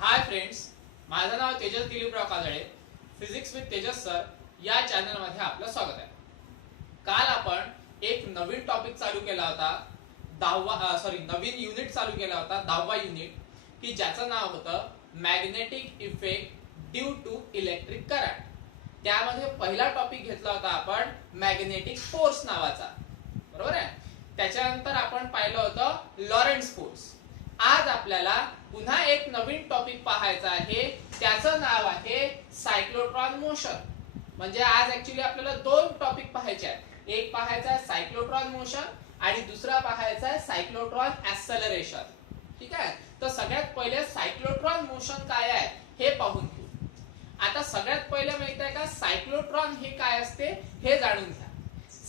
हाय friends, माझं नाव Tejas Diliprao Kajale. Physics with Tejas sir या चॅनलमध्ये आपलं स्वागत आहे. काल आपण एक नवीन टॉपिक चालू केला होता, नवीन युनिट चालू केला होता, 10वा युनिट, की ज्याचं नाव होतं magnetic effect due to electric current. त्यामध्ये पहिला टॉपिक घेतला होता आपण मॅग्नेटिक फोर्स नावाचा, बरोबर आहे. त्याच्यानंतर आपण पाहिलं होतं लॉरेंट्झ फोर्स. आज आपल्याला पुन्हा एक नवीन टॉपिक पाहायचा आहे, त्याचं नाव आहे सायक्लोट्रॉन मोशन. म्हणजे आज ऍक्च्युली आपल्याला दोन टॉपिक पाहायचे आहेत. एक पाहायचा आहे सायक्लोट्रॉन मोशन आणि दुसरा पाहायचा आहे सायक्लोट्रॉन ऍक्सेलरेशन. ठीक आहे. तर सगळ्यात पहिले सायक्लोट्रॉन मोशन काय आहे हे पाहून घेऊ. आता सगळ्यात पहिले माहित आहे का सायक्लोट्रॉन हे काय असते हे जाणून घ्या.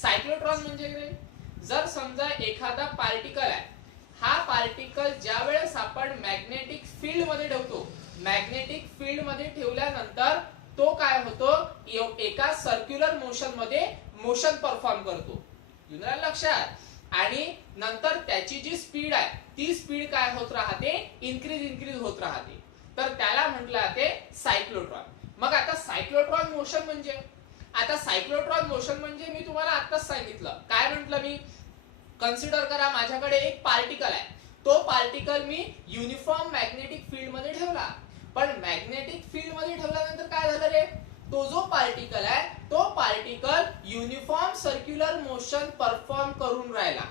सायक्लोट्रॉन म्हणजे जर समजा एखादा पार्टिकल आहे, हा पार्टिकल ज्या वेळेस आपण मॅग्नेटिक फील्ड मध्ये ठेवतो, मॅग्नेटिक फील्ड मध्ये ठेवल्यानंतर तो काय होतो, एका सर्क्युलर मोशन मध्ये मोशन परफॉर्म करतो. युनराल लक्षात. आणि नंतर त्याची जी स्पीड आहे ती स्पीड काय होत राहते, इन्क्रीज होत राहते. तर त्याला म्हटलं जाते सायक्लोट्रॉन. मग आता सायक्लोट्रॉन मोशन म्हणजे, आता सायक्लोट्रॉन मोशन म्हणजे मी तुम्हाला आताच सांगितलं. काय म्हटलं मी, कन्सिडर करा माझ्याकडे एक पार्टिकल आहे. तो पार्टिकल मी युनिफॉर्म मॅग्नेटिक फील्ड मध्ये ठेवला. पण मॅग्नेटिक फील्ड मध्ये ठेवल्यानंतर काय झालं रे, तो जो पार्टिकल आहे तो particle uniform circular motion perform करून राहिला.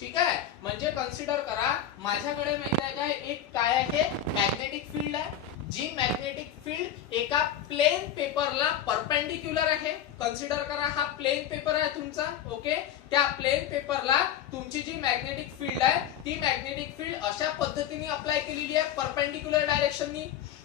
ठीक आहे. म्हणजे कन्सिडर करा माझ्याकडे माहिती आहे काय, एक काय आहे मॅग्नेटिक फील्ड आहे. जी मॅग्नेटिक फील्ड एका प्लेन पेपरला परपेंडिक्युलर आहे. कन्सिडर करा हा प्लेन पेपर आहे तुमचा. ओके. त्या प्लेन पेपरला तुमची जी मॅग्नेटिक फील्ड आहे ती मॅग्नेटिक फील्ड अशा पद्धतीने अप्लाय केलेली आहे परपेंडिक्युलर डायरेक्शननी.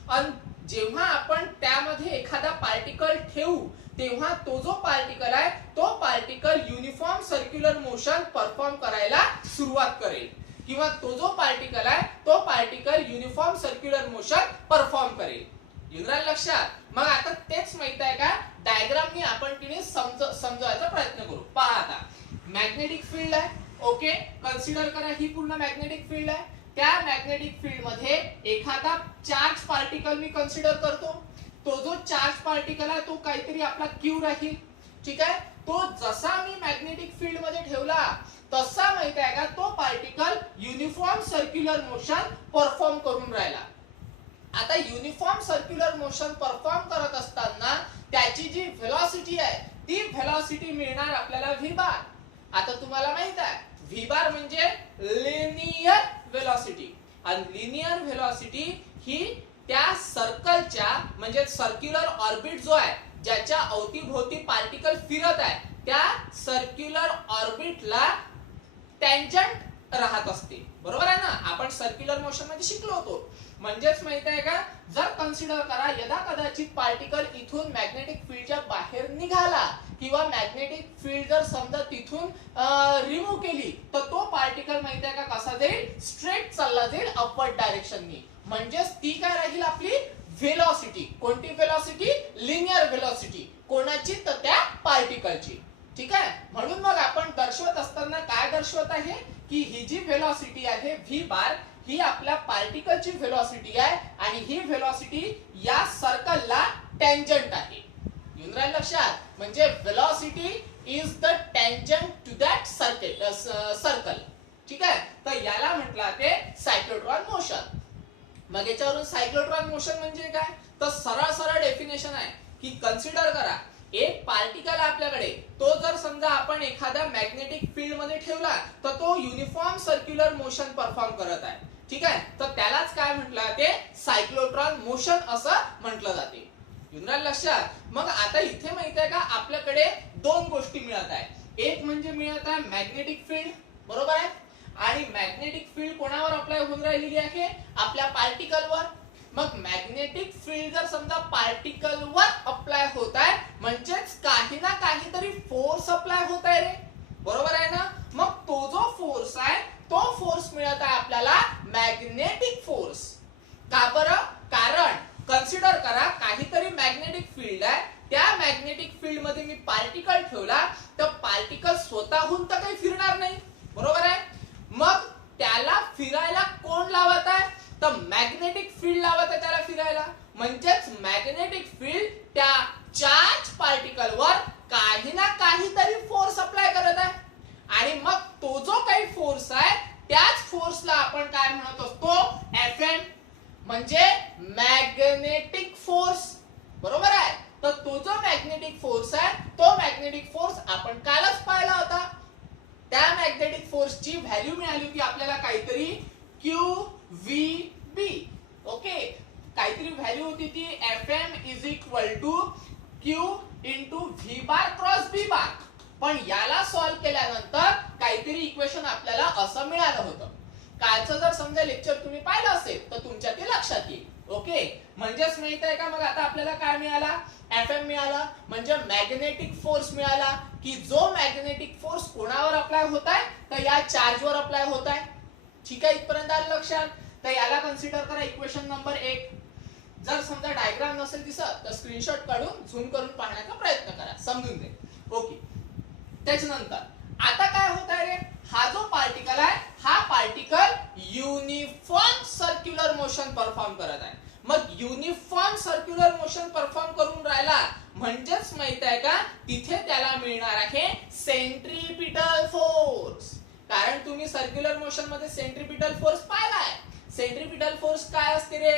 आणि जेव्हा आपण त्यामध्ये एखादा पार्टिकल ठेवू तेव्हा तो जो पार्टिकल आहे तो particle uniform circular motion perform करायला सुरुवात करेल, किंवा तो जो पार्टिकल आहे तो particle uniform circular motion perform करेल. युनराल लक्षात. मग आता तेच माहित आहे का, डायग्रामनी आपण तिने समजवायचा प्रयत्न करू. पहा आता मॅग्नेटिक फील्ड आहे. ओके. कन्सिडर करा ही पूर्ण मॅग्नेटिक फील्ड आहे. त्या मॅग्नेटिक फील्ड मध्ये एखादा चार्ज पार्टिकल मी कन्सिडर करतो. तो जो चार्ज पार्टिकल आहे तो काहीतरी आपला क्यू राहील. ठीक आहे. तो जसा मी मॅग्नेटिक फील्ड मध्ये ठेवला तसा माहित आहे का तो particle uniform circular motion perform करून राहिला. आता युनिफॉर्म सर्क्युलर मोशन परफॉर्म करत असताना त्याची जी व्हेलॉसिटी आहे ती व्हेलॉसिटी मिळणार आपल्याला व्ही बार. आता तुम्हाला माहित आहे व्ही बार म्हणजे लिनियर व्हेलॉसिटी. आणि लिनियर व्हेलॉसिटी ही त्या सर्कलच्या म्हणजे सर्क्युलर ऑर्बिट जो आहे ज्याच्या अवतीभोवती पार्टिकल फिरत आहे त्या सर्क्युलर ऑर्बिटला टँजंट राहत असते. बरोबर आहे ना. आपण सर्क्युलर मोशन मध्ये शिकलो होतो. म्हणजेच माहित आहे का, जर कन्सिडर करा यदा कदाचित पार्टिकल इथून मॅग्नेटिक फील्डच्या बाहेर निघाला किंवा मॅग्नेटिक फील्ड जर समजा तिथून रिमूव्ह केली तर तो पार्टिकल माहित आहे का कसा जाईल, स्ट्रेट चालला जाईल अपवर्ड डायरेक्शननी. म्हणजेच ती काय राहील आपली व्हेलॉसिटी. कोणती व्हेलॉसिटी, लिनियर व्हेलॉसिटी. कोणाची, तर त्या पार्टिकलची. ठीक आहे. म्हणून मग आपण दर्शवत असताना काय दर्शवत आहे की ही जी व्हेलॉसिटी आहे व्ही बार ही आपल्या पार्टिकलची व्हेलॉसिटी आहे आणि ही व्हेलॉसिटी या सर्कलला टँजंट आहे. युनराल लक्षात. म्हणजे velocity is the tangent to that circle. ठीक आहे. तर याला म्हटलं आहे सायक्लोट्रॉन मोशन. मग याच्यावरून सायक्लोट्रॉन मोशन म्हणजे काय, तर सरळ डेफिनेशन आहे की कन्सिडर करा एक पार्टिकल आपल्याकडे, तो जर समजा आपण एखाद्या मॅग्नेटिक फील्ड मध्ये ठेवला तर तो युनिफॉर्म सर्क्युलर मोशन परफॉर्म करत आहे. ठीक आहे. तर त्यालाच काय म्हटलं जाते, सायक्लोट्रॉन मोशन असं म्हटलं जाते. युनराल लक्षात. मग आता इथे माहित आहे का आपल्याकडे दोन गोष्टी मिळत आहे. एक म्हणजे मिळत आहे मॅग्नेटिक फील्ड. बरोबर आहे. आणि मॅग्नेटिक फील्ड कोणावर अप्लाय होऊन राहिलेली आहे, आपल्या पार्टिकलवर. मग मॅग्नेटिक फील्ड जर समजा पार्टिकलवर अप्लाय होत आहे म्हणजेच काही ना काहीतरी फोर्स अप्लाय होत आहे रे. बरोबर आहे ना. मग तो जो फोर्स आहे तो फोर्स मिळत आहे आपल्याला मॅग्नेटिक फोर्स. का बरं, कारण कन्सिडर करा काहीतरी मॅग्नेटिक फील्ड आहे, त्या मॅग्नेटिक फील्ड मध्ये मी पार्टिकल ठेवला तर पार्टिकल स्वतःहून तर काही फिरणार नाही. बरोबर आहे. मग त्याला फिरायला कोण लावत आहे, तर मॅग्नेटिक फील्ड लावत आहे त्याला करायला, म्हणजेच मॅग्नेटिक फील्ड त्या चार्ज पार्टिकलवर काही ना काहीतरी फोर्स अप्लाय करत आहे आणि मग तो जो काही फोर्स आहे त्याच फोर्सला आपण काय म्हणत असतो, Fm, म्हणजे मॅग्नेटिक फोर्स. बरोबर आहे. तर तो जो मॅग्नेटिक फोर्स आहे तो मॅग्नेटिक फोर्स आपण कालच पाहिला होता. त्या मॅग्नेटिक फोर्सची व्हॅल्यू मिळाली होती आपल्याला काहीतरी QVB. ओके, काहीतरी व्हॅल्यू होती ती Fm Q × V बार क्रॉस B बार. पण याला सॉल्व्ह केल्यानंतर काहीतरी इक्वेशन आपल्याला असं मिळालं होतं. कालचं जर समजा लेक्चर तुम्ही पाहिलं असेल तर तुमच्या ते लक्षात येईल. ओके, म्हणजेच माहित आहे का, मग आता आपल्याला काय मिळाला, Fm मिळाला, म्हणजे मॅग्नेटिक फोर्स मिळाला, की जो मॅग्नेटिक फोर्स कोणावर अप्लाय होत आहे, तर या चार्जवर अप्लाय होत आहे. ठीक आहे, इथपर्यंत आलं लक्षात. तर याला कन्सिडर करा इक्वेशन नंबर 1. जर समजा डायग्राम नसेल दिसत तर स्क्रीनशॉट काढून झूम करून पाहण्याचा प्रयत्न करा, समजून दे. ओके, त्याच्यानंतर आता काय होत आहे रे, हा जो पार्टिकल आहे हा particle uniform circular motion perform करत आहे. मग युनिफॉर्म सर्क्युलर मोशन परफॉर्म करून राहिला म्हणजेच माहित आहे का, तिथे त्याला मिळणार आहे सेंट्रीपिटल फोर्स. कारण तुम्ही सर्क्युलर मोशन मध्ये सेंट्रीपिटल फोर्स पाहिलाय. सेंट्रीपिटल फोर्स काय असते रे,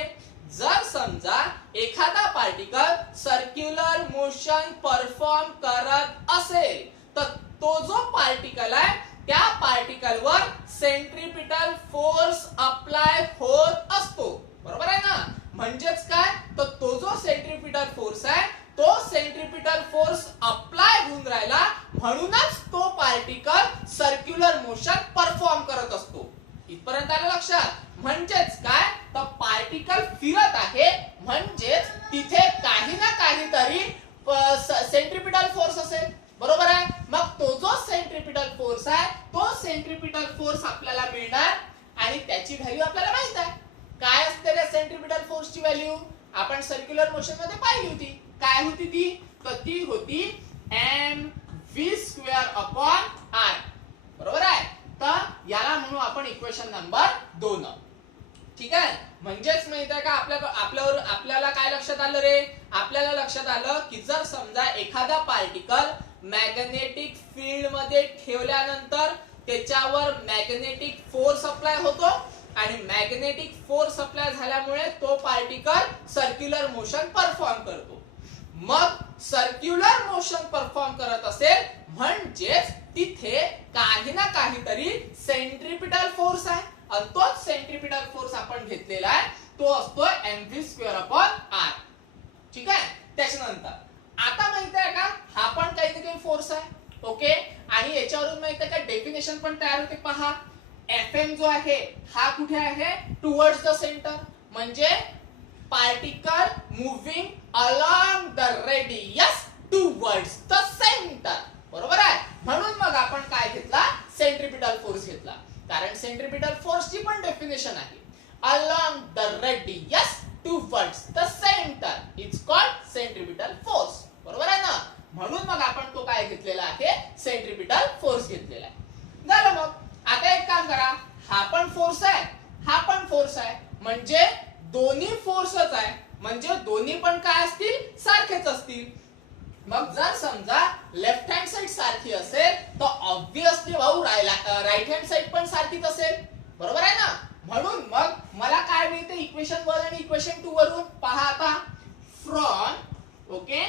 जर समजा एखादा पार्टिकल सर्क्युलर मोशन परफॉर्म करत असेल तर तो जो पार्टिकल आहे त्या पार्टिकलवर सेंट्रीपिटल फोर्स अप्लाय होत असतो. बरोबर आहे ना. म्हणजेच काय, तर तो जो सेंट्रीपिटल फोर्स आहे तो सेंट्रीपिटल फोर्स अप्लाय होऊन राहिला म्हणूनच तो पार्टिकल सर्क्युलर मोशन परफॉर्म करत असतो. इथपर्यंत आलं लक्षात. म्हणजेच काय, तर पार्टिकल फिरत आहे म्हणजेच तिथे काही ना काहीतरी सेंट्रीपिटल फोर्स असेल. बरोबर आहे. मग तो जो सेंट्रीपिटल फोर्स आहे तो सेंट्रीपिटल फोर्स आपल्याला मिळणार आणि त्याची व्हॅल्यू आपल्याला माहित आहे. काय असते रे सेंट्रीपिटल फोर्सची व्हॅल्यू, आपण सर्क्युलर मोशन मध्ये पाहिली होती. काय होती ती, तर ती होती mv²/r. बरोबर आहे. तर याला म्हणू आपण इक्वेशन नंबर 2. ठीक आहे, म्हणजेच माहित आहे का, आपल्याला काय लक्षात आलं रे, आपल्याला लक्षात आलं की जर समजा एखादा पार्टिकल मॅग्नेटिक फील्ड मध्ये ठेवल्यानंतर त्याच्यावर मॅग्नेटिक फोर्स अप्लाय होतो आणि मॅग्नेटिक फोर्स अप्लाय झाल्यामुळे तो पार्टिकल सर्क्युलर मोशन परफॉर्म करतो. मग सर्क्युलर मोशन परफॉर्म करत असेल म्हणजेच तिथे काही ना काहीतरी सेंट्रीपिटल फोर्स आहे आणि तोच सेंट्रीपिटल फोर्स आपण घेतलेला आहे तो असतो mv²/r. ठीक आहे. त्याच्यानंतर आता माहित आहे का, हा पण काही ना काही फोर्स आहे. ओके, आणि याच्यावरून माहित आहे का डेफिनेशन पण तयार होते. पहा, Fm जो आहे हा कुठे आहे, टुवर्ड्स द सेंटर, म्हणजे particle moving along the radius towards the centre. बरोबर आहे. म्हणून मग आपण काय घेतला, सेंट्रीपिटल फोर्स घेतला. कारण सेंट्रीपिटल फोर्सची पण डेफिनेशन आहे, along the radius towards the centre is called centripetal force. बरोबर आहे ना. म्हणून मग आपण तो काय घेतलेला आहे, सेंट्रीपिटल फोर्स घेतलेला आहे. झालं. मग आता एक काम करा, हा पण फोर्स आहे हा पण फोर्स आहे म्हणजे दोन्ही फोर्सच आहे, म्हणजे दोन्ही पण काय असतील, सारखेच असतील. मग जर समजा लेफ्ट हँड साइड सारखी असेल तर ऑब्विसली भाऊ राईट हँड साइड पण सारखीच असेल. बरोबर आहे ना. म्हणून मग मला काय मिळते इक्वेशन 1 आणि इक्वेशन 2 वरून. पहा आता, फ्रॉम ओके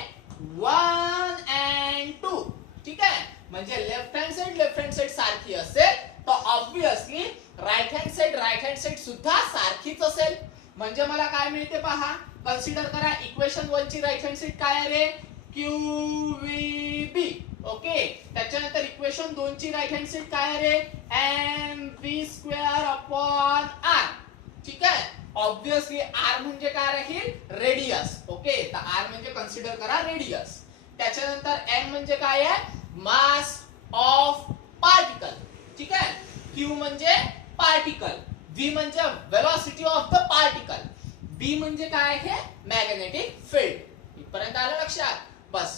1 and 2. ठीक आहे, म्हणजे लेफ्ट हँड साइड सारखी असेल तर ऑब्विसली राईट हँड साइड सुद्धा सारखीच असेल. म्हणजे मला काय मिळते पहा, कन्सिडर करा इक्वेशन 1 ची राईट हँड साइड काय आहे रे, QVB. ओके, त्याच्यानंतर इक्वेशन 2 ची राईट हँड साइड काय आहे रे, mv²/r. ठीक आहे. ऑब्विसली r म्हणजे काय राहील, रेडियस. ओके, तर r म्हणजे कन्सिडर करा रेडियस. त्याच्यानंतर m म्हणजे काय आहे, मास ऑफ पार्टिकल. ठीक आहे. q म्हणजे पार्टिकल, v म्हणजे velocity of the particle, b म्हणजे काय आहे, मॅग्नेटिक फील्ड. इथपर्यंत आलं लक्षात. बस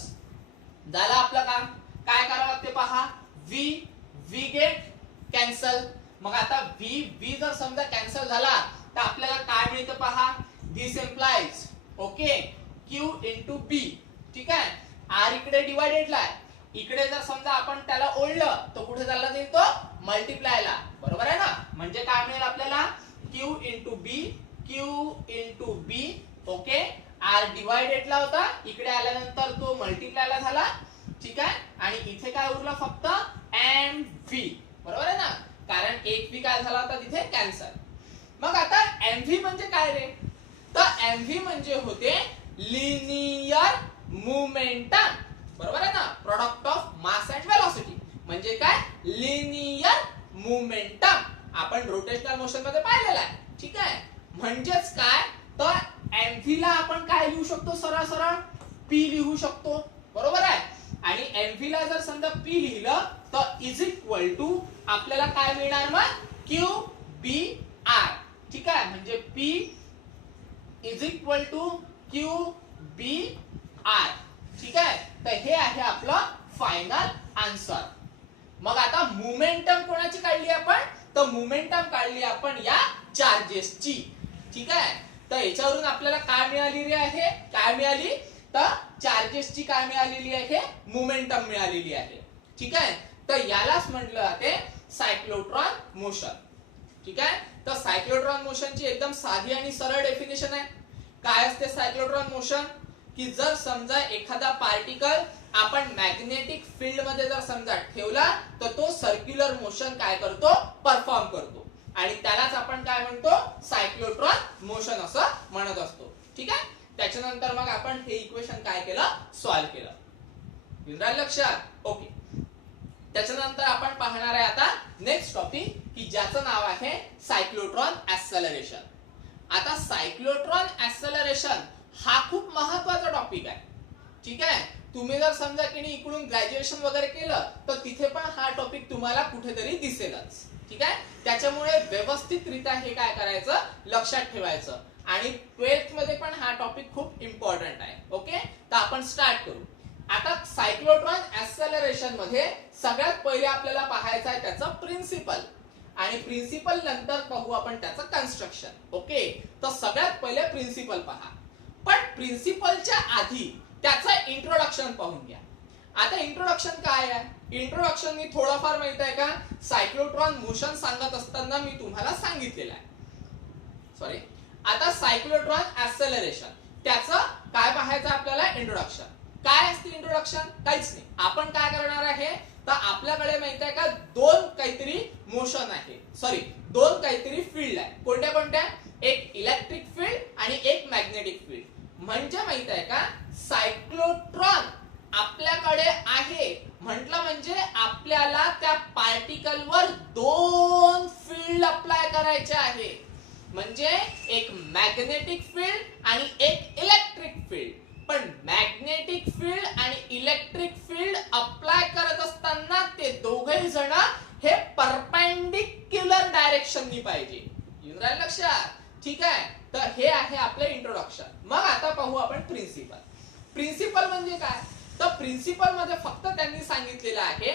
झालं आपलं काम. काय करावं लागते पहा, v गेट कॅन्सल. मग आता v जर समजा कॅन्सल झाला तर आपल्याला काय मिळतं पहा, this implies okay Q into B. ठीक आहे. आर इकडे डिवायडेडला आहे, इकडे जर समजा आपण त्याला ओढलं तर कुठे चालला जाईल तो मल्टिप्लायला. बरोबर आहे ना. म्हणजे काय मिळेल आपल्याला Q इंटू बी ओके. आर डिवायडेडला होता, इकडे आल्यानंतर तो मल्टिप्लायला झाला. ठीक आहे. आणि इथे काय उरलं फक्त एम व्ही. बरोबर आहे ना, कारण एक व्ही काय झाला होता तिथे कॅन्सल. मग आता एमव्ही म्हणजे काय रे, तर एमव्ही म्हणजे होते लिनियर मोमेंटम. बरोबर आहे ना, product of mass and velocity. म्हणजे काय लिनियर मोमेंटम आपण रोटेशनल मोशन मध्ये पाहिलेला आहे. ठीक आहे. म्हणजेच काय, तर एमव्ही ला आपण काय लिहू शकतो, सरळ सरळ पी लिहू शकतो. बरोबर आहे. आणि एमव्ही ला जर समजा पी लिहिलं तर इज इक्वल टू आपल्याला काय मिळणार मग क्यू बी आर. ठीक आहे. म्हणजे P is equal to Q B R. ठीक आहे. तर हे आहे आपलं फायनल आन्सर. मग आता मोमेंटम कोणाची काढली आपण, तर मोमेंटम काढली आपण या चार्जेसची. ठीक आहे. तर याच्यावरून आपल्याला काय मिळाली रे आहे, काय मिळाली, तर चार्जेसची काय मिळालेली आहे, मोमेंटम मिळालेली आहे. ठीक आहे. तर यालाच म्हटलं जाते सायक्लोट्रॉन मोशन. ठीक आहे. तर सायक्लोट्रॉन मोशनची एकदम साधी आणि सरळ डेफिनेशन आहे. काय असते सायक्लोट्रॉन मोशन, की जर समजा एखादा पार्टिकल आपण मॅग्नेटिक फील्ड मध्ये जर समजा ठेवला तर तो सर्क्युलर मोशन काय करतो, परफॉर्म करतो. आणि त्यालाच आपण काय म्हणतो, सायक्लोट्रॉन मोशन असं म्हणत असतो. ठीक आहे. त्याच्यानंतर मग आपण हे इक्वेशन काय केलं, सॉल्व्ह केलं. युनराल लक्षात. ओके. त्याच्यानंतर आपण पाहणार आहे आता नेक्स्ट टॉपिक, की ज्याचं नाव आहे सायक्लोट्रॉन ऍक्सेलरेशन. आता सायक्लोट्रॉन ऍक्सेलरेशन हा खूप महत्वाचा टॉपिक आहे. ठीक आहे. तुम्ही जर समजा की इकडून ग्रॅज्युएशन वगैरे केलं तर तिथे पण हा टॉपिक तुम्हाला कुठेतरी दिसेलच. ठीक आहे. त्याच्यामुळे व्यवस्थितरित्या हे काय करायचं, लक्षात ठेवायचं. आणि 12th मध्ये पण हा टॉपिक खूप इम्पॉर्टंट आहे. ओके. तर आपण स्टार्ट करू. आता सायक्लोट्रॉन ऍक्सेलरेशन मध्ये सगळ्यात पहिले आपल्याला पाहायचं आहे त्याचं प्रिन्सिपल, आणि प्रिन्सिपल नंतर पाहू आपण त्याचं कन्स्ट्रक्शन. ओके. तर सगळ्यात पहिले प्रिन्सिपल पहा. पण प्रिन्सिपलच्या आधी त्याचं इंट्रोडक्शन पाहून घ्या. आता इंट्रोडक्शन काय आहे, इंट्रोडक्शन मी थोडंफार माहित आहे का, सायक्लोट्रॉन मोशन सांगत असताना मी तुम्हाला सांगितलेलं आहे. सॉरी. आता सायक्लोट्रॉन ऍक्सेलरेशन त्याचं काय पाहायचं आपल्याला, इंट्रोडक्शन. काय असते इंट्रोडक्शन, काहीच नाही. आपण काय करणार आहे, तर आपल्याकडे माहित आहे का दोन काहीतरी मोशन आहे, सॉरी दोन काहीतरी फील्ड आहे. कोणत्या कोणत्या, एक इलेक्ट्रिक फील्ड आणि एक मॅग्नेटिक फील्ड. म्हणजे माहित आहे का सायक्लोट्रॉन आपल्याकडे आहे म्हटलं म्हणजे आपल्याला त्या पार्टिकल वर दोन फील्ड अप्लाय करायचे आहे. म्हणजे एक मॅग्नेटिक फील्ड आणि एक इलेक्ट्रिक फील्ड. पण मॅग्नेटिक फील्ड आणि इलेक्ट्रिक फील्ड अप्लाय करत असताना ते दोघे जण हे परपेंडिक्युलर डायरेक्शननी पाहिजे. येऊन राहिलं लक्षात. ठीक आहे. तर हे आहे आपलं इंट्रोडक्शन. मग आता पाहू आपण प्रिन्सिपल. प्रिन्सिपल म्हणजे काय, तर प्रिन्सिपल मध्ये फक्त त्यांनी सांगितलेलं आहे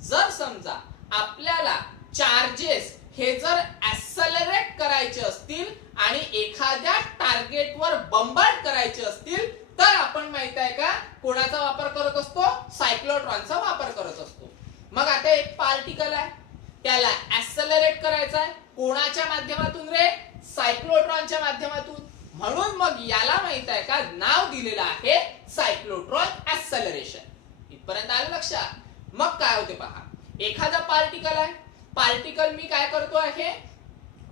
जर समजा आपल्याला चार्जेस हे जर ऍक्सेलरेट करायचे असतील आणि एखाद्या टार्गेटवर बंबार्ड करायचे असतील तर आपण माहित आहे का कोणाचा वापर करत असतो, सायक्लोट्रॉनचा वापर करत असतो. मग आता एक पार्टिकल आहे त्याला ऍक्सेलरेट करायचा आहे, कोणाच्या माध्यमातून रे, सायक्लोट्रॉनच्या माध्यमातून. म्हणून मग याला माहित आहे का नाव दिलेलं आहे सायक्लोट्रॉन ऍक्सेलरेशन. इथपर्यंत आलं लक्षात. मग काय होते पहा, एखादा पार्टिकल आहे, पार्टिकल मी काय करतो आहे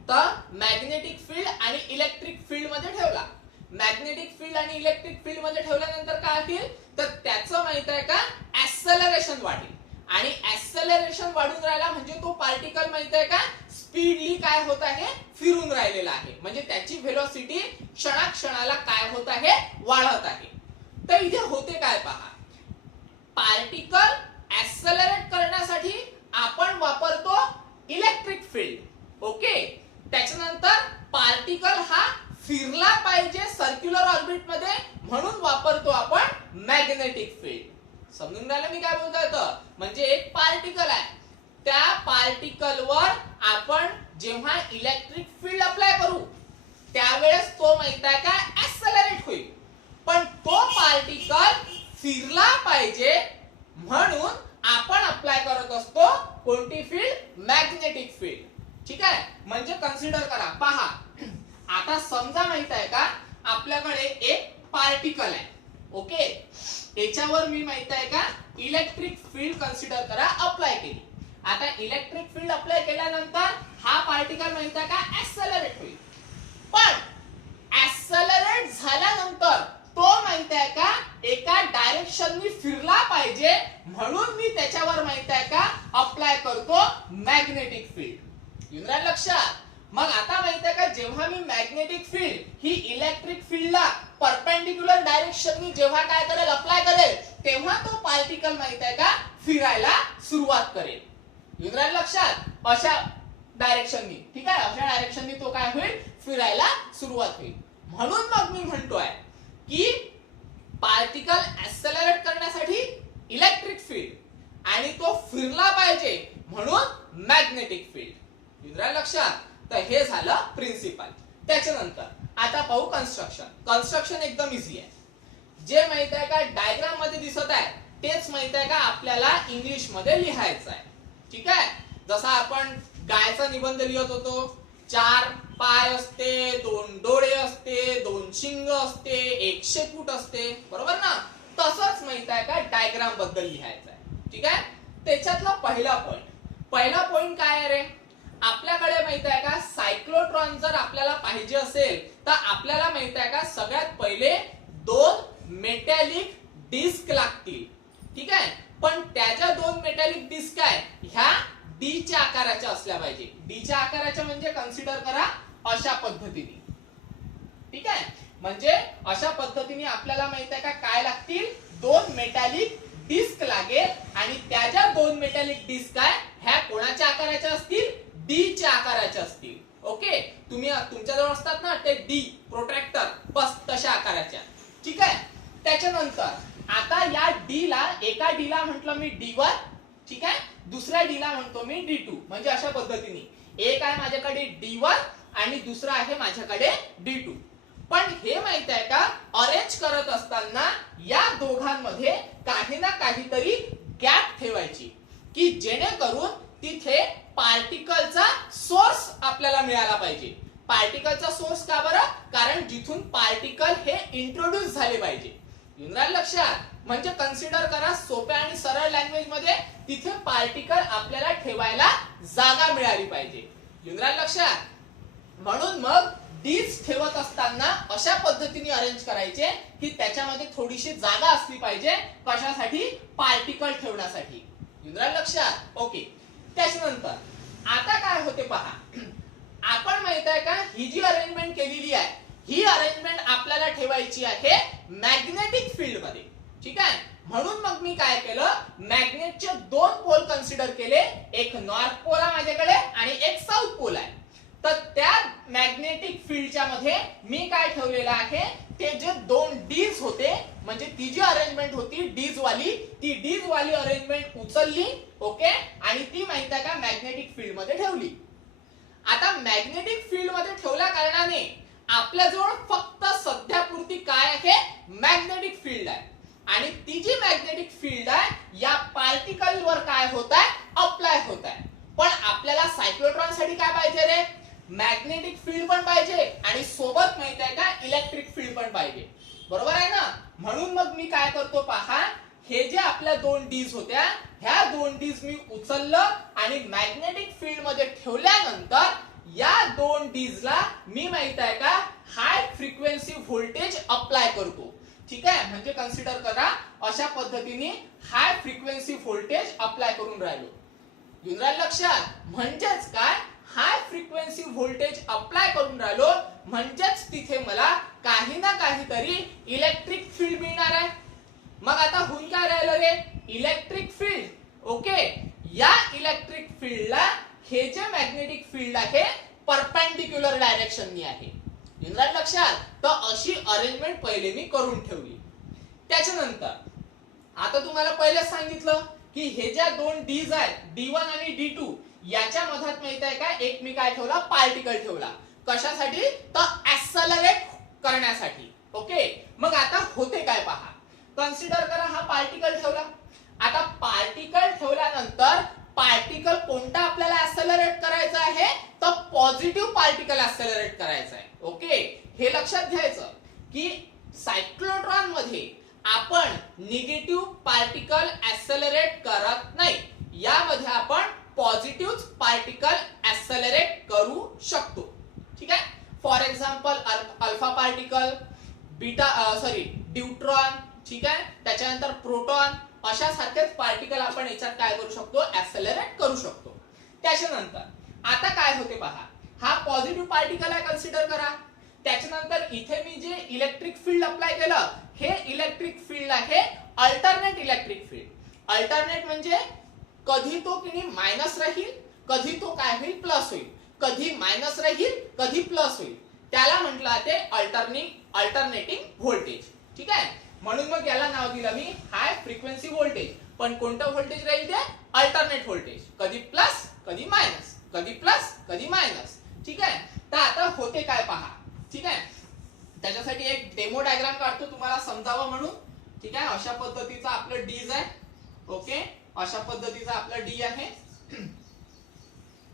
तर मॅग्नेटिक फील्ड आणि इलेक्ट्रिक फील्ड मध्ये ठेवला. मॅग्नेटिक फील्ड आणि इलेक्ट्रिक फील्ड मध्ये ठेवल्यानंतर काय होईल तर त्याचं माहित आहे का ऍक्सेलरेशन वाढेल. आणि ऍक्सेलरेशन वाढून राहिला म्हणजे तो पार्टिकल माहित आहे का स्पीडली काय होत आहे, फिरून राहिलेला आहे. म्हणजे त्याची व्हेलॉसिटी क्षणाक्षणाला काय होत आहे, वाढत आहे. तर इथे होते काय पहा, पार्टिकल ऍक्सेलरेट करण्यासाठी आपण वापरतो इलेक्ट्रिक फील्ड. ओके. त्याच्यानंतर पार्टिकल हा फिरला पाहिजे सर्क्युलर ऑर्बिट मध्ये म्हणून वापरतो आपण मॅग्नेटिक फील्ड. समजून राहिलं मी काय बोलतोय तर, म्हणजे एक पार्टिकल आहे त्या पार्टिकल वर आपण जेव्हा इलेक्ट्रिक फील्ड अप्लाय करू त्यावेळेस म्हणजेच तो माहित आहे का ऍक्सेलरेट होईल. पण तो पार्टिकल फिरला पाहिजे म्हणून आपण अप्लाय करत असतो कोणती फील्ड? Magnetic field. ठीक आहे, म्हणजे कन्सिडर करा. पहा आता समजा माहित आहे का आपल्याकडे एक पार्टिकल आहे. ओके, त्याच्यावर मी माहित आहे का इलेक्ट्रिक फील्ड कन्सिडर करा अप्लाय केली. आता इलेक्ट्रिक फील्ड अप्लाय केल्यानंतर हा पार्टिकल माहित आहे का ऍक्सेलरेट होईल. पण ऍक्सेलरेट झाल्यानंतर तो माहित आहे का एका डायरेक्शननी फिरला पाहिजे म्हणून मी त्याच्यावर माहित आहे का अप्लाय करतो मॅग्नेटिक फील्ड. येऊन राहिलं लक्षात? मग आता माहित आहे का जेव्हा मी मॅग्नेटिक फील्ड ही इलेक्ट्रिक फील्डला परपेंडिक्युलर डायरेक्शननी जेव्हा काय करेल अप्लाय करेल तेव्हा तो पार्टिकल माहित आहे का फिरायला सुरुवात करेल. येऊन राहिलं लक्षात? अशा डायरेक्शननी. ठीक आहे, अशा डायरेक्शननी तो काय होईल? फिरायला सुरुवात होईल. म्हणून मग मी म्हणतोय की पार्टिकल ऍक्सेलरेट करण्यासाठी इलेक्ट्रिक फील्ड आणि तो फिरला पाहिजे म्हणून मॅग्नेटिक फील्ड. येऊन राहिलं लक्षात? तर हे झालं प्रिन्सिपल. त्याच्यानंतर आता पाहू कन्स्ट्रक्शन. कन्स्ट्रक्शन एकदम इझी आहे. जे माहित आहे का डायग्राम मध्ये दिसत आहे तेच माहित आहे का आपल्याला इंग्लिश मध्ये लिहायचं आहे. ठीक आहे, जसा आपण गायचा निबंध लिहित होतो, 4 पाय असते, 2 डोळे असते, 2 शिंग असते, 1 शेपूट असते, बरोबर ना? तसंच माहित आहे का डायग्राम बद्दल लिहायचं आहे. ठीक आहे, त्याच्यातला पहिला पॉइंट काय आहे रे? आपल्याकडे माहित आहे का सायक्लोट्रॉन जर आपल्याला पाहिजे असेल तर आपल्याला माहित आहे का सगळ्यात पहिले 2 मेटॅलिक डिस्क लागतील. ठीक आहे, पण त्याच्या 2 मेटॅलिक डिस्क आहे ह्या डी च्या आकाराच्या असल्या पाहिजे. डी च्या आकाराच्या म्हणजे कन्सिडर करा अशा पद्धतीने. ठीक आहे, म्हणजे अशा पद्धतीने आपल्याला माहित आहे का काय लागतील? 2 मेटॅलिक डिस्क लागेल आणि त्याच्या 2 मेटॅलिक डिस्क आहे ह्या कोणाच्या आकाराच्या असतील? डी च्या आकाराच्या असतील. ओके, तुम्ही तुमच्याजवळ असतात ना ते डी प्रोट्रॅक्टर, बस तशा आकाराच्या. ठीक आहे, त्याच्यानंतर आता या डी ला एका डी ला म्हटलं मी D1. ठीक आहे, दुसऱ्या डी ला म्हणतो मी D2. म्हणजे अशा पद्धतीने एक आहे माझ्याकडे D1 आणि दुसरा आहे माझ्याकडे D2. पण हे माहित आहे का अरेंज करत असताना या दोघांमध्ये काही ना काहीतरी गॅप ठेवायची की जेणेकरून तिथे पार्टिकलचा सोर्स आपल्याला मिळाला पाहिजे. पार्टिकलचा सोर्स का बरं? कारण जिथून पार्टिकल हे इंट्रोड्यूस झाले पाहिजे. येऊन राहिलं लक्षात? म्हणजे कन्सिडर करा सोप्या आणि सरळ लँग्वेज मध्ये तिथे पार्टिकल आपल्याला ठेवायला जागा मिळाली पाहिजे. येऊन राहिलं लक्षात? म्हणून मग डीज ठेवत असताना अशा पद्धतीने अरेंज करायचे की त्याच्यामध्ये थोडीशी जागा असली पाहिजे. कशासाठी? पार्टिकल ठेवण्यासाठी. येऊन राहिलं लक्षात? ओके, त्याच्यानंतर आता काय होते पहा. आपण माहित आहे का ही जी अरेंजमेंट केलेली आहे ही अरेंजमेंट आपल्याला ठेवायची आहे मॅग्नेटिक फील्ड मध्ये. ठीक आहे, म्हणून मग मी काय केलं मॅग्नेटचे 2 पोल कन्सिडर केले. एक नॉर्थ पोल आहे माझ्याकडे आणि एक साऊथ पोल आहे. तर त्या मॅग्नेटिक फील्डच्या मध्ये मी काय ठेवलेलं आहे ते जे 2 डीज होते म्हणजे ती जी अरेंजमेंट होती डीज वाली ती डीज वाली अरेंजमेंट उचलली. ओके, आणि ती माहित आहे का मॅग्नेटिक फील्ड मध्ये ठेवली. आता मॅग्नेटिक फील्ड मध्ये ठेवल्या कारणाने आपल्याजवळ फक्त सध्यापुरती काय आहे मॅग्नेटिक फील्ड आहे आणि ती जी मॅग्नेटिक फील्ड आहे या पार्टिकल वर काय होत आहे अप्लाय होत आहे. पण आपल्याला सायक्लोट्रॉन साठी काय पाहिजे रे? मॅग्नेटिक फील्ड पण पाहिजे आणि सोबत माहित आहे का इलेक्ट्रिक फील्ड पण पाहिजे. बरोबर आहे ना? म्हणून मग मी काय करतो पहा, हे जे आपल्या 2 डीज होत्या ह्या 2 डीज मी उचललं आणि मॅग्नेटिक फील्ड मध्ये ठेवल्यानंतर या 2 डीज ला मी माहित आहे का हाय फ्रिक्वेन्सी व्होल्टेज अप्लाय करतो. ठीक आहे, म्हणजे कन्सिडर करा अशा पद्धतीने हाय फ्रिक्वेन्सी व्होल्टेज अप्लाय करून राहिलो. येऊन राहिलं लक्षात? म्हणजेच काय हाय फ्रिक्वेन्सी व्होल्टेज अप्लाय करून राहिलो म्हणजेच तिथे मला काही ना काहीतरी इलेक्ट्रिक फील्ड मिळणार आहे. मग आता होऊन काय राहिलं रे? Electric field. ओके, या इलेक्ट्रिक फील्डला हे जे मॅग्नेटिक फील्ड आहे परपेंडिक्युलर डायरेक्शननी आहे. येऊन राहिलं लक्षात? तर अशी अरेंजमेंट पहिले मी करून ठेवली. त्याच्यानंतर आता तुम्हाला पहिलेच सांगितलं की हे ज्या 2 डीज आहेत D1 आणि D2 याच्या मधात माहित आहे का एक मी काय ठेवला पार्टिकल ठेवला. कशासाठी? तर ऍक्सेलरेट करायचं आहे. ओके, हे लक्षात घ्यायचं की सायक्लोट्रॉन मध्ये आपण निगेटिव्ह पार्टिकल ऍक्सेलरेट करत नाही, यामध्ये आपण पॉझिटिव्ह पार्टिकल ऍक्सेलरेट करू शकतो. ठीक आहे, for example alpha particle, deuteron, ठीक आहे, त्याच्यानंतर प्रोटॉन, अशा सारखेच पार्टिकल आपण याच्यात काय करू शकतो, ऍक्सेलरेट करू शकतो. त्याच्यानंतर आता काय होते पहा, हा पॉझिटिव्ह पार्टिकल आहे कन्सिडर करा. त्याच्यानंतर इथे मी जे इलेक्ट्रिक फील्ड अप्लाय केलं, हे इलेक्ट्रिक फील्ड आहे अल्टरनेट इलेक्ट्रिक फील्ड. अल्टरनेट म्हणजे कधी तो की मायनस राहील, कधी तो काय होईल, प्लस होईल, कधी मायनस राहील, कधी प्लस होईल, त्याला म्हटलं जाते अल्टरनेटिंग व्होल्टेज. ठीक आहे, म्हणून मग याला नाव दिलं मी हाय फ्रिक्वेन्सी व्होल्टेज. पण कोणतं व्होल्टेज राहील ते अल्टरनेट व्होल्टेज, कधी प्लस कधी मायनस, कधी प्लस कधी मायनस. ठीक आहे, तर आता होते काय पहा. ठीक आहे, त्याच्यासाठी एक डेमो डायग्राम काढतो तुम्हाला समजावं म्हणून. ठीक आहे, अशा पद्धतीचं आपलं डीज आहे. ओके, अशा पद्धतीचं आपलं डी आहे.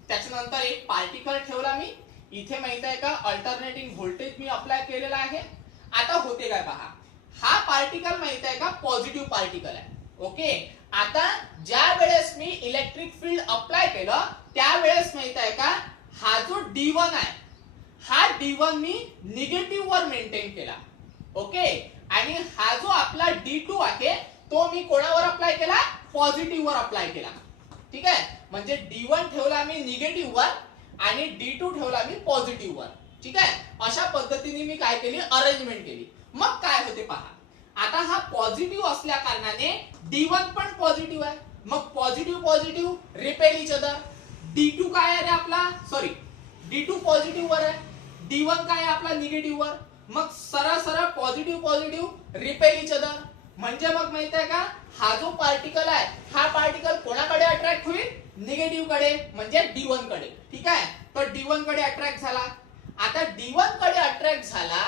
त्याच्यानंतर एक पार्टिकल ठेवला मी इथे, माहित आहे का, अल्टरनेटिंग व्होल्टेज मी अप्लाय केलेला आहे. आता होते काय पहा, हा पार्टिकल माहित आहे का पॉझिटिव्ह पार्टिकल आहे. ओके, आता ज्या वेळेस मी इलेक्ट्रिक फील्ड अप्लाय केलं त्यावेळेस माहित आहे का, हा जो D1 आहे, हा D1 मी निगेटिव्ह वर मेंटेन केला. ओके, आणि हा जो आपला D2 आहे तो मी कोणावर अप्लाय केला, पॉझिटिव्ह वर अप्लाय केला. ठीक आहे, म्हणजे D1 ठेवला मी निगेटिव्ह वर आणि D2 ठेवला मी पॉझिटिव्ह वर. ठीक आहे, अशा पद्धतीने मी काय केली, अरेंजमेंट केली. मग काय होते पहा, आता हा पॉझिटिव्ह असल्या कारणाने D1 पण पॉझिटिव्ह आहे. मग positive positive repel each other. D2 काय आहे रे आपला, D2 पॉझिटिव्ह वर आहे, D1 काय आहे आपला निगेटिव्ह वर. मग सरळ सरळ positive positive repel each other. म्हणजे मग माहित आहे का, हा जो पार्टिकल आहे, हा पार्टिकल कोणाकडे अट्रॅक्ट होईल, निगेटिव्ह कडे, म्हणजे D1 कडे. ठीक आहे, तर D1 कडे अट्रॅक्ट झाला. आता D1 कडे अट्रॅक्ट झाला,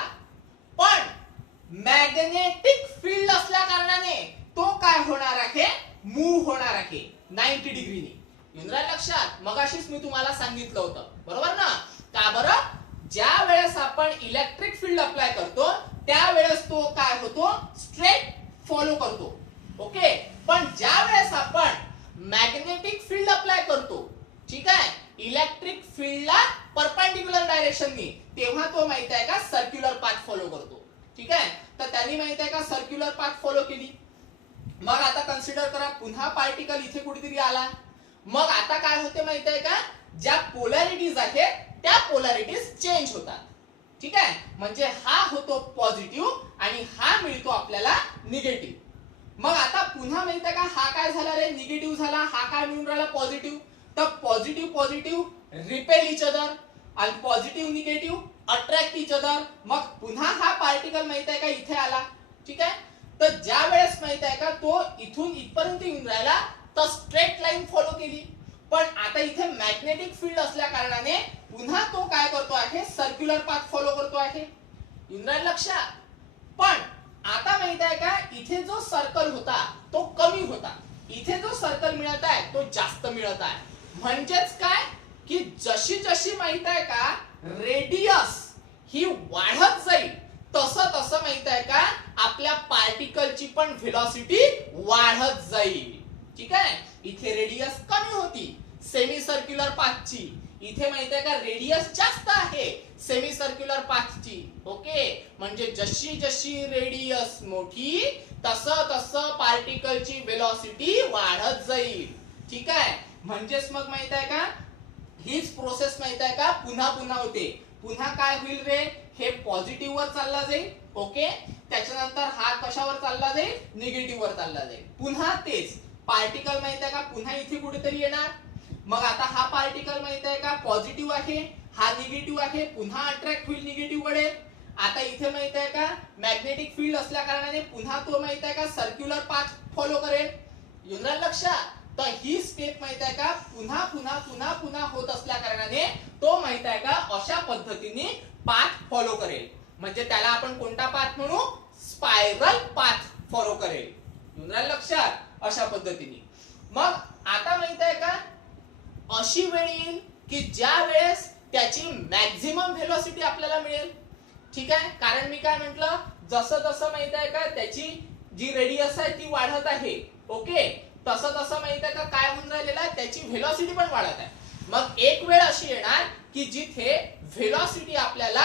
पण मॅग्नेटिक फील्ड असल्या कारणाने तो काय होणार आहे, मूव्ह होणार आहे 90 डिग्रीने. इंद्रा लक्षात, मगाशीच मी तुम्हाला सांगितलं होतं, बरोबर ना. का बरं, ज्या वेळेस आपण इलेक्ट्रिक फील्ड अप्लाय करतो त्यावेळेस तो काय होतो, स्ट्रेट फॉलो करतो. ओके, पण ज्या वेळेस आपण मॅग्नेटिक फील्ड अप्लाय करतो, ठीक आहे, इलेक्ट्रिक फील्डला परपेंडिक्युलर डायरेक्शननी, तेव्हा तो माहित आहे का सर्क्युलर पाथ फॉलो करतो. ठीक आहे, तर त्यांनी माहित आहे का सर्क्युलर पाथ फॉलो केली. मग आता कन्सिडर करा, पुन्हा पार्टिकल इथे कुठेतरी आला. मग आता काय होते माहित आहे का, ज्या पोलॅरिटीज आहेत त्या पोलॅरिटीज चेंज होतात. ठीक आहे, म्हणजे हा होतो पॉझिटिव्ह आणि हा मिळतो आपल्याला निगेटिव्ह. मग आता पुन्हा माहित आहे का, हा काय झाला रे, निगेटिव्ह झाला, हा काय मिळून राहिला, पॉझिटिव्ह. तर positive positive repel each other आणि positive negative attract each other. मग पुन्हा हा पार्टिकल माहित आहे का इथे आला. ठीक आहे, तर ज्या वेळेस माहित आहे का तो इथून इथपर्यंत येऊन राहिला तर स्ट्रेट लाईन फॉलो केली. पण आता इथे मॅग्नेटिक फील्ड असल्या कारणाने पुन्हा तो काय करतो आहे, सर्क्युलर पाथ फॉलो करतो आहे. इंद्रायण लक्षात. पण आता माहित आहे का, इथे जो सर्कल होता तो कमी होता, इथे जो सर्कल मिळत आहे तो जास्त मिळत आहे. म्हणजेच काय की जशी जशी माहित आहे का रेडियस ही वाढत जाईल, तसं तसं माहित आहे का आपल्या पार्टिकलची पण व्हेलॉसिटी वाढत जाईल. ठीक आहे, इथे रेडियस कमी होती सेमी सर्क्युलर पाथची, इथे माहित आहे का रेडियस जास्त आहे सेमी सर्क्युलर पाथची. ओके, म्हणजे जशी जशी रेडियस मोठी तसं तसं पार्टिकलची व्हेलॉसिटी वाढत जाईल. ठीक आहे, म्हणजेच मग माहित आहे का हीच प्रोसेस माहित आहे का पुन्हा पुन्हा होते. पुन्हा काय होईल रे, हे पॉझिटिव्ह वर चालला जाईल. ओके, त्याच्यानंतर हा कशावर चालला जाईल, निगेटिव्ह वर चालला जाईल. पुन्हा तेच पार्टिकल माहित आहे का पुन्हा इथे कुठेतरी येणार. मग आता हा पार्टिकल माहित आहे का पॉझिटिव्ह आहे, हा निगेटिव्ह आहे, पुन्हा अट्रॅक्ट होईल निगेटिव्ह कडे. आता इथे माहित आहे का मॅग्नेटिक फील्ड असल्या कारणाने पुन्हा तो माहित आहे का सर्क्युलर पाथ फॉलो करेल. येऊन लक्षात. तर ही स्टेप माहित आहे का पुन्हा पुन्हा पुन्हा पुन्हा होत असल्या कारणाने तो माहित आहे का अशा पद्धतीने पाथ फॉलो करेल. म्हणजे त्याला आपण कोणता पाथ म्हणू, स्पायरल पाथ फॉलो करेल. येऊन लक्षात, अशा पद्धतीने. मग आता माहित आहे का अशी वेळ येईल की ज्या वेळेस त्याची मॅक्झिमम व्हेलॉसिटी आपल्याला मिळेल. ठीक आहे, कारण मी काय म्हटलं, जसं जसं माहित आहे का त्याची जी रेडियस आहे ती वाढत आहे. ओके, तसं तसं माहित आहे का काय होऊन राहिलेलं आहे, त्याची व्हेलॉसिटी पण वाढत आहे. मग एक वेळ अशी येणार की जिथे व्हेलॉसिटी आपल्याला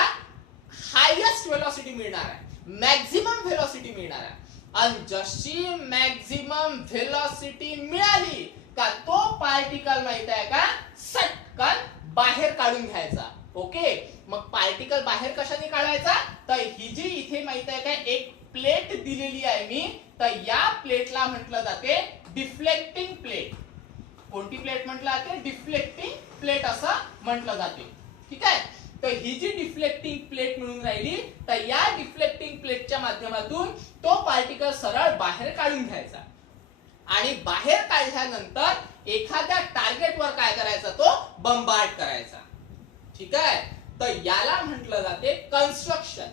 हायेस्ट व्हेलॉसिटी मिळणार आहे, मॅक्झिमम व्हेलॉसिटी मिळणार आहे. आणि जशी मॅक्झिमम व्हेलॉसिटी मिळाली का तो पार्टिकल माहित आहे का सटकन बाहेर काढून घ्यायचा. ओके, मग पार्टिकल बाहेर कशाने काढायचा, तर ही जी इथे माहित आहे का एक प्लेट दिलेली आहे मी, तर या प्लेटला म्हटलं जाते डिफ्लेक्टिंग प्लेट. कोणती प्लेट म्हटलं जाते, डिफ्लेक्टिंग प्लेट असं म्हटलं जाते. ठीक आहे, तर ही जी डिफ्लेक्टिंग प्लेट मिळून राहिली, तर या डिफ्लेक्टिंग प्लेटच्या माध्यमातून तो पार्टिकल सरळ बाहेर काढून घ्यायचा. आणि बाहेर काढल्यानंतर एखाद्या टार्गेटवर काय करायचा, तो बंबार्ड करायचा. ठीक आहे, तर याला म्हटलं जाते कन्स्ट्रक्शन.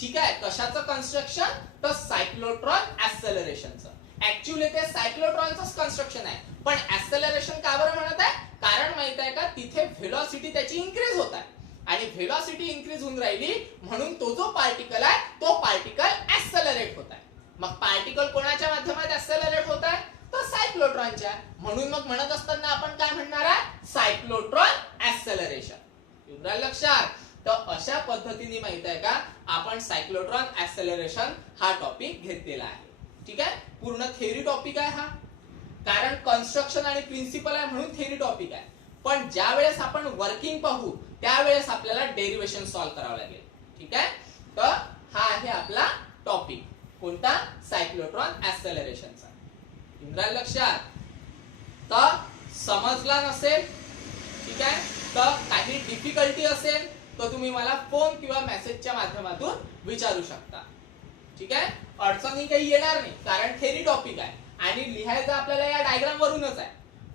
ठीक आहे, कशाचं कन्स्ट्रक्शन, तर सायक्लोट्रॉन ऍक्सेलरेशनचं. ऍक्च्युअली ते सायक्लोट्रॉनचंच कन्स्ट्रक्शन आहे, पण ऍक्सेलरेशन का बरं म्हणत आहे, कारण माहित आहे का तिथे व्हेलॉसिटी त्याची इन्क्रीज होत आहे. आणि व्हेलॉसिटी इन्क्रीज होऊन राहिली म्हणून तो जो पार्टिकल आहे तो पार्टिकल ऍक्सेलरेट होत आहे. मग पार्टिकल कोणाच्या माध्यमात ऍक्सेलरेट होत आहे, तर सायक्लोट्रॉनच्या. म्हणून मग म्हणत असताना आपण काय म्हणणार आहे, सायक्लोट्रॉन ऍक्सेलरेशन. लक्षात. तर अशा पद्धतीने माहित आहे का आपण सायक्लोट्रॉन ऍक्सेलरेशन हा टॉपिक घेतलेला आहे. ठीक आहे, पूर्ण थेअरी टॉपिक आहे हा, कारण कन्स्ट्रक्शन आणि प्रिन्सिपल आहे म्हणून थेअरी टॉपिक आहे. पण ज्या वेळेस आपण वर्किंग पाहू त्यावेळेस आपल्याला डेरिवेशन सॉल्व्ह करावं लागेल. ठीक आहे, तर हा आहे आपला टॉपिक, कोणता, सायक्लोट्रॉन ऍक्सेलरेशनचा. लक्षात. तर समजला नसेल, ठीक आहे, तर काही डिफिकल्टी असेल तर तुम्ही मला फोन किंवा मेसेजच्या माध्यमातून विचारू शकता. ठीक आहे, अडचणी काही येणार नाही कारण थेअरी टॉपिक आहे आणि लिहायचं आपल्याला या डायग्राम वरूनच आहे.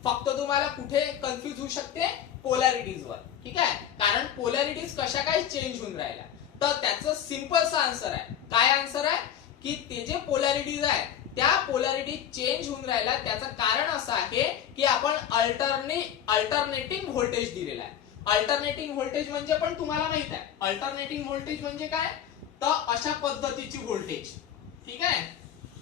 फक्त तुम्हाला कुठे कन्फ्युज होऊ शकते, पोलॅरिटीज वर. ठीक आहे, कारण पोलॅरिटीज कशा काही चेंज होऊन राहिल्या, तर त्याचं सिंपलसा आन्सर आहे. काय आन्सर आहे, की ते जे पोलॅरिटीज आहे त्या पोलॅरिटी चेंज होऊन राहिल्या त्याचं कारण असं आहे की आपण अल्टरनेटिंग व्होल्टेज दिलेला आहे. अल्टरनेटिंग व्होल्टेज म्हणजे पण तुम्हाला माहित आहे, अल्टरनेटिंग व्होल्टेज म्हणजे काय, तर अशा पद्धतीची व्होल्टेज. ठीक आहे,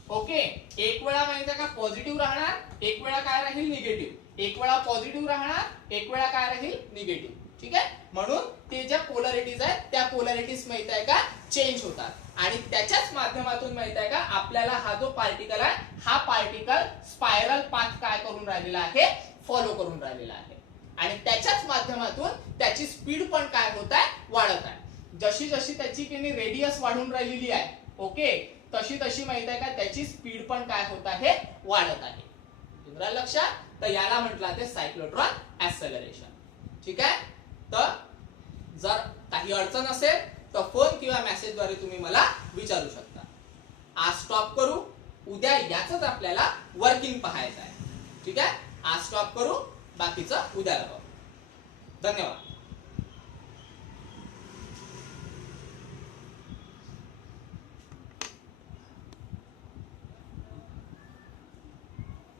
ओके, एक वेळा माहित आहे का पॉझिटिव्ह राहणार, एक वेळा काय राहील निगेटिव्ह, एक वेळा पॉझिटिव्ह राहणार, एक वेळा काय राहील निगेटिव्ह. ठीक आहे, म्हणून ते ज्या पोलॅरिटीज आहेत त्या पोलॅरिटीज माहित आहे का चेंज होतात आणि त्याच्याच माध्यमातून माहित आहे का आपल्याला हा जो पार्टिकल आहे हा पार्टिकल स्पायरल पाथ काय करून राहिलेला आहे, फॉलो करून राहिलेला आहे. आणि त्याच्याच माध्यमातून त्याची स्पीड पण काय होत आहे, वाढत आहे. जशी जशी त्याची रेडियस वाढून राहिलेली आहे, ओके, तशी तशी माहित आहे का त्याची स्पीड पण काय होत आहे, वाढत आहे. लक्षात. तर याला म्हटलं ते सायक्लोट्रॉन ऍक्सेलरेशन. ठीक आहे, तर जर काही अडचण असेल तर फोन किंवा मेसेजद्वारे तुम्ही मला विचारू शकता. आज स्टॉप करू, उद्या याच आपल्याला वर्किंग पाहायचं आहे. ठीक आहे, आज स्टॉप करू, बाकीचं उद्याला पाहू. धन्यवाद.